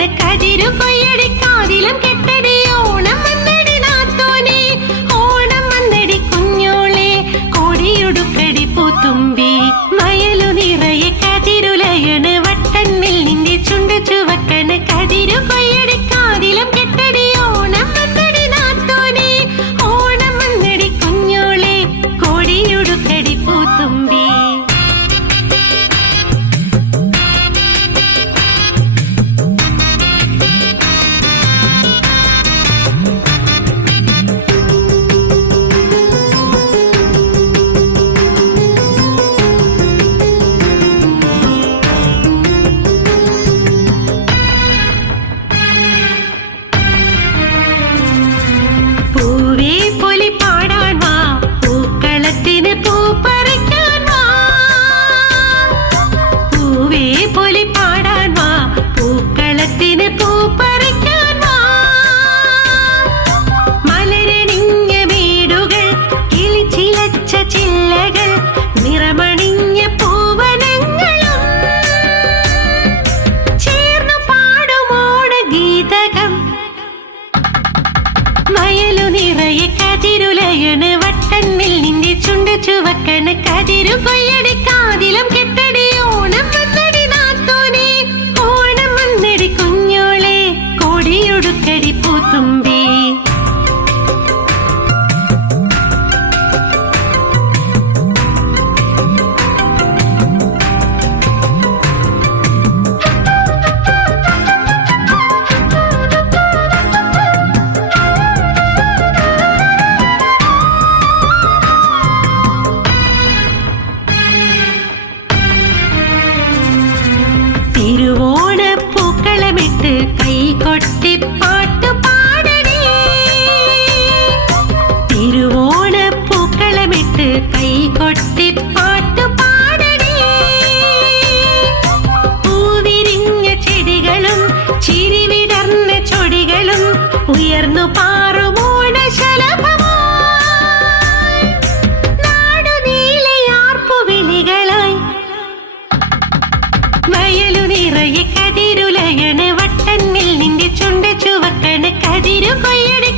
ചുവക്കണ് കതിരു കൊയ്യടിക്കാതിലും കെട്ടടി ഓണം വന്നടി നാത്തോനെ ഓണം വന്നടി കുഞ്ഞോളെ കോടിയുടുക്കടി പൂത്തുമ്പി വയലു നിറയെ കതിരുലയണ് വട്ടന്നിൽ നിന്റെ ചുണ്ട് ചുവക്കണ് കതിരു കൊയ്യടിക്കാതിലും കെട്ടടി ഓണം വന്നടി നാത്തോനെ ഓണം വന്നടി കുഞ്ഞോളെ കോടിയുടുക്കടി പൂത്തുമ്പി കതിരുലയണ് വട്ടന്നിൽ നിന്റെ ചുണ്ട് ചുവക്കണ് കതിരു കൊയ്യടിക്കാതിലും കെട്ടടി ഓണം വന്നടി നാത്തോനെ ഓണം വന്നടി കുഞ്ഞോളെ കോടിയുടുക്കടി പൂത്തുമ്പി തിരുവോണപ്പൂക്കളമിട്ട് കൈകൊട്ടി പാട്ടുപാടണേ തിരുവോണപ്പൂക്കളമിട്ട് കൈകൊട്ടി പാട്ടുപാടണേ പൂവിരിഞ്ഞ ചെടികളും ചിരിവിടർന്ന ചൊടികളും ഉയർന്നു പാറുമോണ ശലഭമായി നാടുനീലയാർപ്പുവിളികളായി വയലു നിറയെ കതിരുലയണ് വട്ടന്നിൽ നിന്റെ ചുണ്ട് ചുവക്കണ് കതിരു കൊയ്യടി